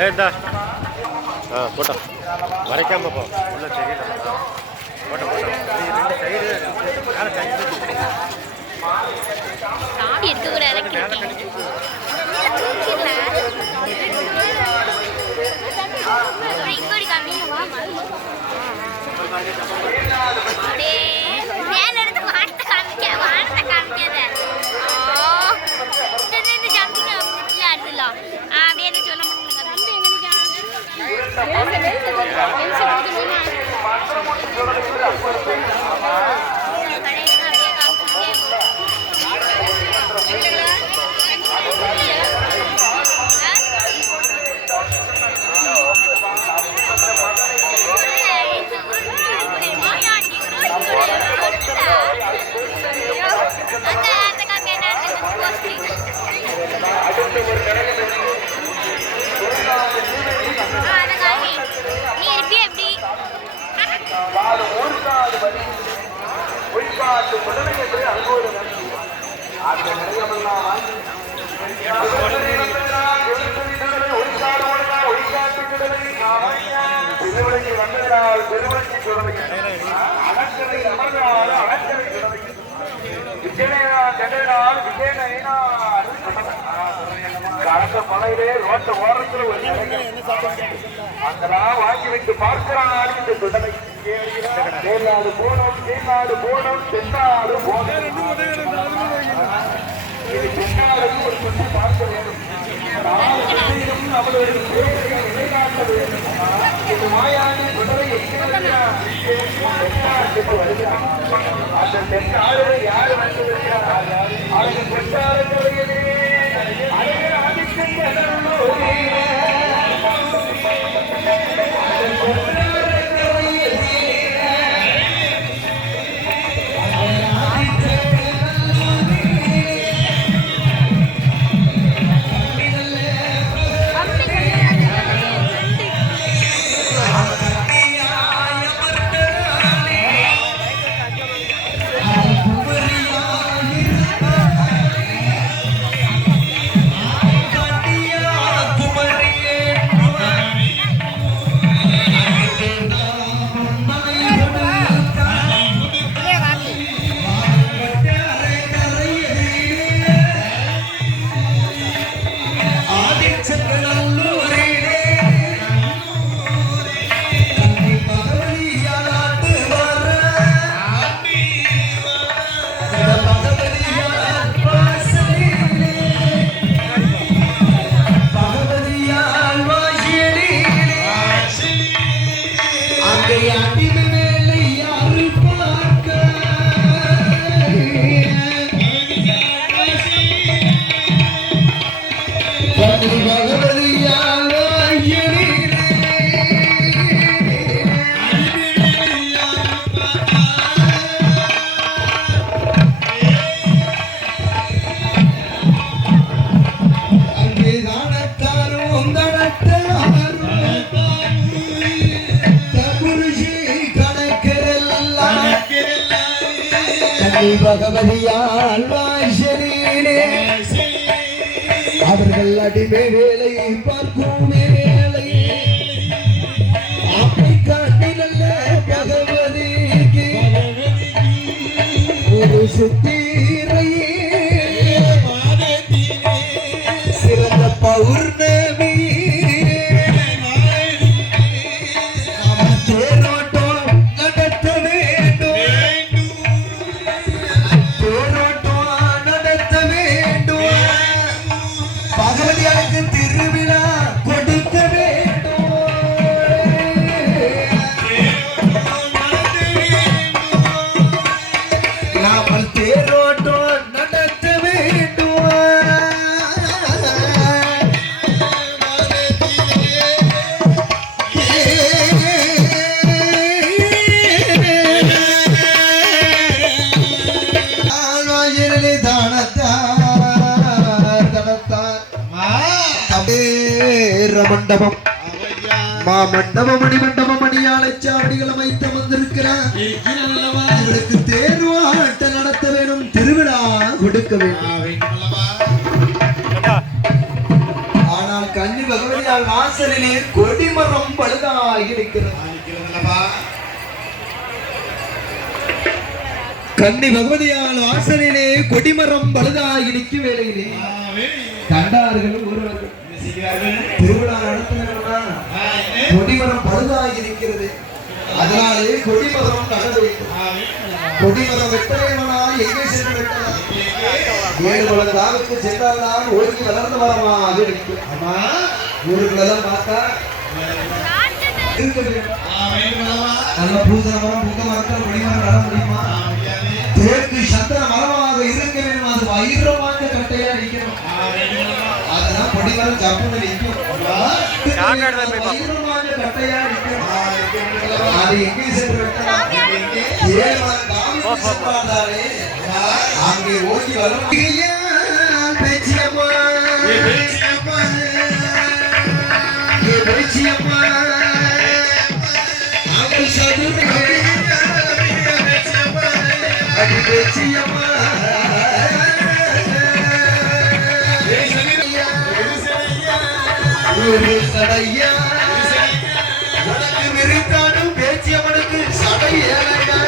ஏண்டா? ஆ போட்டோம் மறைக்காம போ. உள்ள தெரியல போட்டோம் போட்டோம் ரெண்டு சைடு. மேலே சைடு சாவி எடுக்க கூட இறக்கி திருவள்ளி வந்ததால் திருவள்ளி சொல்லுங்க அடக்கலை அமர்ந்தால் அடக்கலை சொல்லுங்க விஜயநாள் ஜெகநாள் விஜயநாள் கலந்த மலையிலே ரோட்ட ஓரத்தில் ஒரு அங்கெல்லாம் வாங்கி வைத்து பார்க்கிறான் இந்த சுடலை தேநாடு போனோம் தேநாடு போனோம் தென்னாடு போனோம் இது தென்னாடுக்கு ஒரு சுற்றி பார்க்க வேண்டும் நாலு திசையிலும் நம்மளுடைய சேவையை நிலைநாட்ட வேண்டும் இது மாயாண்டி வருகிறார் அந்த தென்னாடு வந்து வருகிறார் அடிமை வேலை பார்க்கும் வேலை அப்பை காட்டினல்ல பகவதிக்கு ஒரு சுத்தீரையே. சிறந்த பௌர்ணமி வீர மண்டபம் மாமண்டபம் மணிமண்டபம் மணியாலை சாவடிகள் அமைத்து வந்திருக்கிறார் தேர்வாட்ட நடத்த வேணும் திருவிழா கொடுக்க வேண்டும். ஆனால் கன்னி பகவதியால் வாசலிலே கொடிமரம் பழுதாகி இருக்கிறது. கன்னி பகவதியால் வாசலிலே கொடிமரம் பழுதாகி நிற்கும் வேலையிலே கண்டார்கள் ஒருவர்கள் கொடிமரம் பழுதாக நிற்கிறது அதனாலே கொடிமரம் நட வேண்டும் கொடிமரம் வெட்டவேனால் எங்கே சென்று வெட்டலாம்? ஏழு மலர் சென்றால்தான் ஓய்வு வளர்ந்து வரமா அது நிற்கும் ஆமா ஊருக்குள்ளதான் பார்த்தா இருக்க நல்ல பூசண மரம் புங்க மரத்தில் கொடிமரம் நட முடியுமா? தேக்கு சந்திர மரமாக இருக்க வேண்டும். அது கட்டையா நிற்கணும் அதெல்லாம் கொடிமரம் ஜப்புன்னு நிற்கும். சாக்காடு தான் போய் பார்ப்போம். வைரமாக கட்டையா நிற்கும் அது எங்கே சென்று வெட்டலாம் ஏழு மலர் தாவுக்கு சென்றால்தானே அங்கே ஓடி வரும் பேச்சியம்மா ஏ பேச்சியம்மா அவள் சதுர அது பேச்சியம்மா ஒரு சடையா? உனக்கு விரித்தாடும் பேச்சியம்மனுக்கு சடை ஏழையா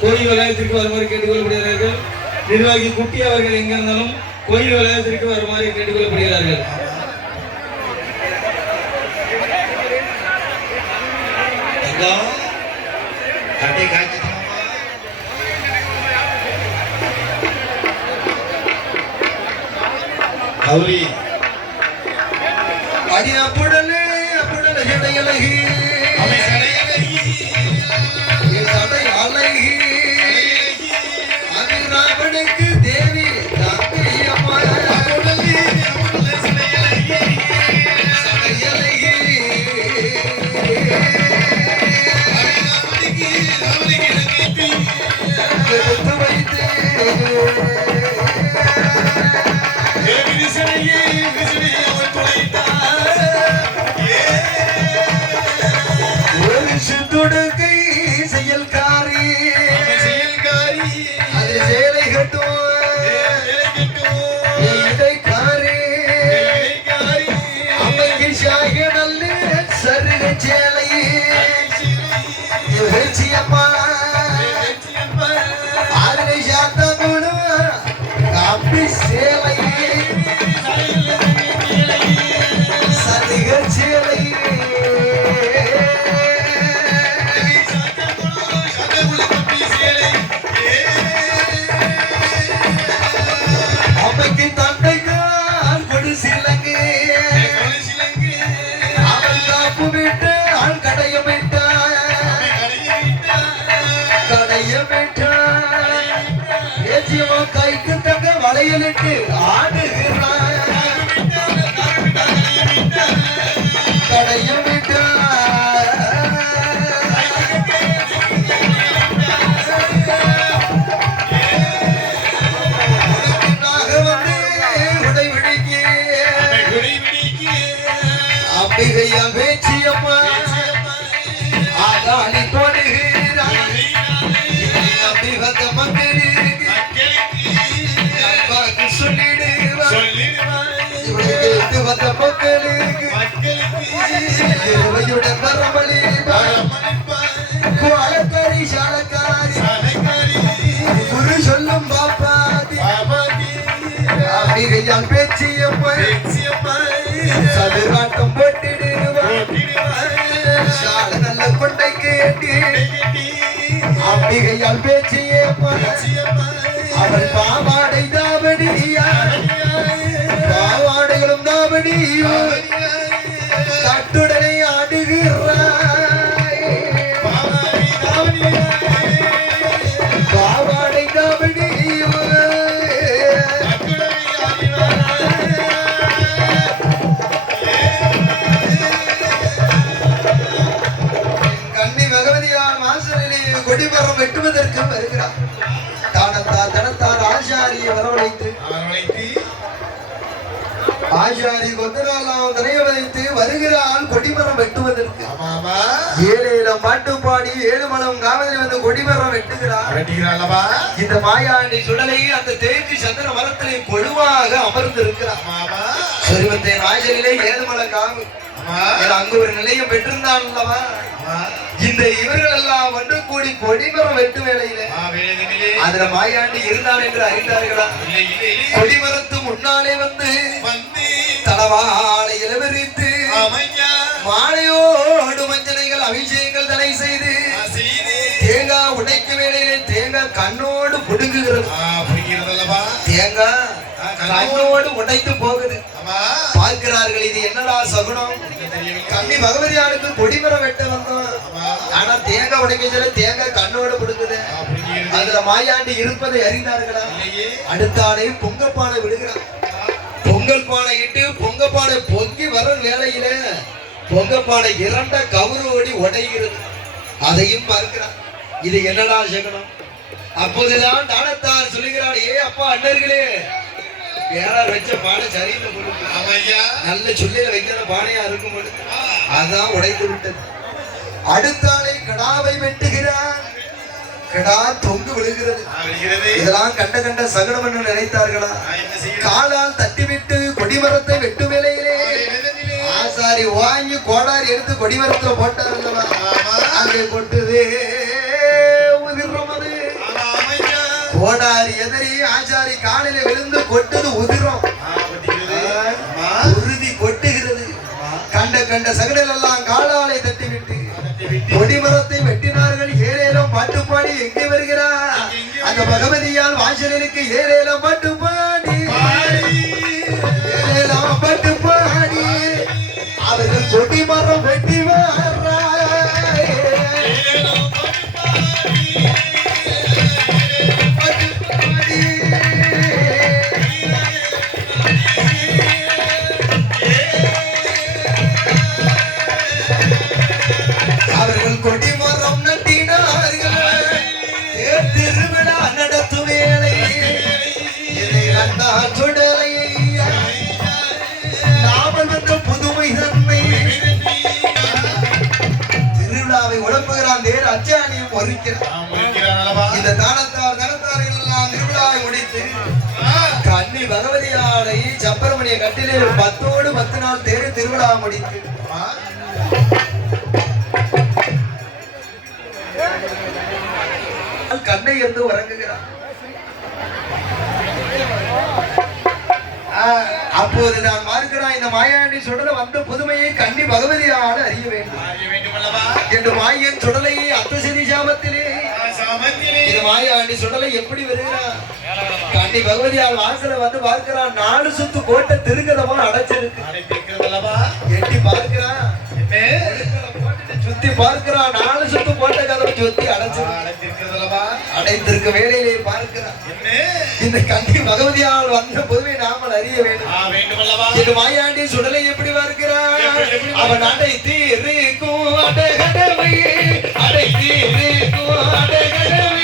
கோயில் வளாகத்திற்கு வருமாறு கேட்டுக்கொள்ளப்படுகிறார்கள். நிர்வாகி குட்டி அவர்கள் எங்க இருந்தாலும் கோயில் வளாகத்திற்கு வருமாறு கேட்டுக்கொள்ளப்படுகிறார்கள். கௌரி அடி அப்புடலே அப்புடலே el தங்க இவளுக்கு எட்டு மக்களுக்கு இருவையுடன் வரமளிப்பார் குவாலக்காரி சாலக்காரி குரு சொல்லும் பாப்பாதி. அம்பிகையால் பேச்சியம்மா சதுராட்டம் போட்டிடுவார் சால நல்ல கொண்டை கேட்டு அம்பிகையால் அவள் பாவாடை பாவாடைகளும் ஆசாரி கொத்தனாலாம் திரைய வைத்து வருகிறான் கொடிமரம் வெட்டுவதற்கு. ஏழையில பாட்டுப்பாடி ஏழு மலம் காவலில் வந்து கொடிமரம் வெட்டுகிறான் இந்த மாயாண்டி சுடலை அந்த தேக்கு சந்திர மரத்திலே கொழுவாக அமர்ந்து இருக்கிறான் ஆமாமா. சொருவத்தை வாசலிலே ஏழு மலம் காவு. ஆமா. ஏன்னா அங்கு ஒரு நிலையம் பெற்றிருந்தான் அல்லவா? இந்த இவர்கள் எல்லாம் ஒன்று கூடி கொடிமரம் வெட்டு வேலையிலே அதுல மாயாண்டி இருந்தான் என்று அறிந்தார்களா? கொடிமரத்து முன்னாலே வந்து இளவரித்து அமையா மாலையோடு மஞ்சனைகள் அபிஷேகங்கள் தடை செய்து தேங்காய் உடைக்க வேளையிலே தேங்காய் கண்ணோடு புடுங்குகிறது தேங்காய் கண்ணோடு உடைத்து போகுது. பார்க்கிறார்கள் இது என்னடா சகுனம்? கண்ணி பகவதியானுக்கு கொடிமரம் வெட்ட வந்தோம். ஆனா தேங்காய் உடைக்க சொல்ல தேங்காய் கண்ணோடு புடுங்குது அதுல மாயாண்டி இருப்பதை அறிந்தார்களா? இல்லையே. அடுத்தாடை பொங்கப்பானை விடுகிறான். பொங்கல் பானை இட்டு பொங்கப்பானை பொங்கி வரும் வேளையில பொங்கப்பானை இரண்ட கவுரு ஓடி உடைகிறது. அதையும் பார்க்கிறான் இது என்னடா சகுனம் அப்போதுதான் தானத்தார் சொல்லுகிறார் ஏ அப்பா அண்ணர்களே வேற வச்ச பானை சரியில்லை நல்ல சொல்லில வைக்கிற பானையா இருக்கும் பொழுது அதான் உடைந்து விட்டது. அடுத்தாளை கடாவை வெட்டுகிறான் கடா தொங்கு விழுகிறது. இதெல்லாம் கண்ட கண்ட சகனம் என்று நினைத்தார்களா? காலால் தட்டிவிட்டு கொடிமரத்தை கோடாரி எடுத்து கொடிவரத்துல போட்டார் அல்லவா அங்கே கொட்டுது உதிரம் கோடாரி எதிரி ஆச்சாரி காலில விழுந்து கொட்டுது உதிரும் உறுதி கொட்டுகிறது. கண்ட கண்ட சகடல் எல்லாம் காலாலை தட்டிவிட்டு தட்டி விட்டு கொடிமரத்தை வெட்டினார்கள் ஏழேலம் பாட்டு பாடி எங்கே வருகிறார்? அந்த பகவதியால் வாசலனுக்கு ஏழேலம் பாட்டு கட்டிலே பத்தோடு பத்து நாள் தேர் திருவிழா முடித்து. கண்ணை இருந்து உறங்குகிறான் அப்போது நான் பார்க்கிறான் இந்த மாயாண்டி சுடல வந்த புதுமையை கண்ணி பகவதியால் அறிய வேண்டும். என்று மாயன் சுடலையை அத்தசதி சாமத்திலே இது மாயாண்டி சுடலை எப்படி வருகிறான்? கண்ணி பகவதியால் வாசல வந்து பார்க்கிறான். நாலு சுத்து கோட்டை திருக்கதமா அடைச்சிருக்கு. எட்டி பார்க்கிறான். சுத்தி பார்க்கிறான். நாலு சுத்து போட்ட கதவை சுத்தி அடைச்சிருக்கு. அடைத்திருக்க வேலையிலே இந்த கண்ணி பகவதியால் வந்த பொதுவை நாமல் அறிய வேண்டும். மாயாண்டி சுடலை எப்படி எப்படி அவன் அடைத்தி இருக்கும் அடகடவை அடைத்தி இருக்கும் அடகடவை தாடையாக்கு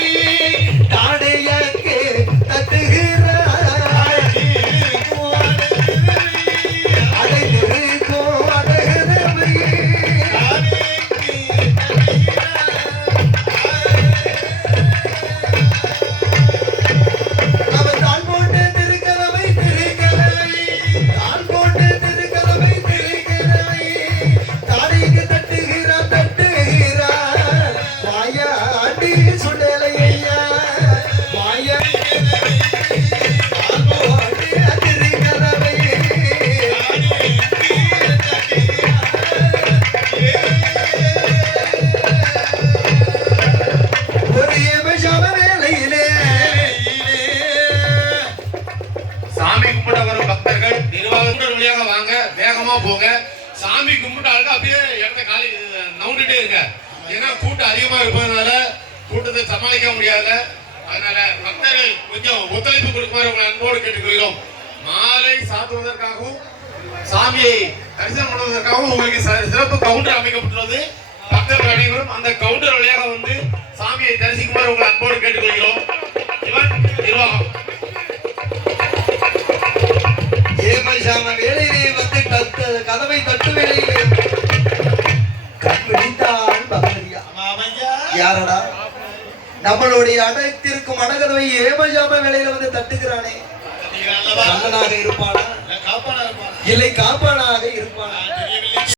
கூட்டத்தை சமாளிக்க முடியாத அதனால பக்தர்கள் கொஞ்சம் ஒத்துழைப்பு கொடுக்குமாறு உங்களை அன்போடு கேட்டுக்கொள்கிறோம். மாலை சாத்துவதற்காகவும் சாமியை தரிசனம் பண்ணுவதற்காகவும் உங்களுக்கு சிறப்பு கவுண்டர் அமைக்கப்பட்டுள்ளது. பக்தர்கள் அனைவரும் அந்த கவுண்டர் வழியாக வந்து சாமியை தரிசிக்குமாறு உங்களை அன்போடு கேட்டுக்கொள்கிறோம். இவன் நிர்வாகம். ஏமசாம வேலையிலே கதவை தட்டு வேளையிலே கண் விழித்தான் யாரடா? நம்மளுடைய அடைத்திருக்கும் அடகதவை ஏமஜாம வேலையில வந்து தட்டுகிறானே. இருப்பானா? இல்லை காப்பானாக இருப்பானா?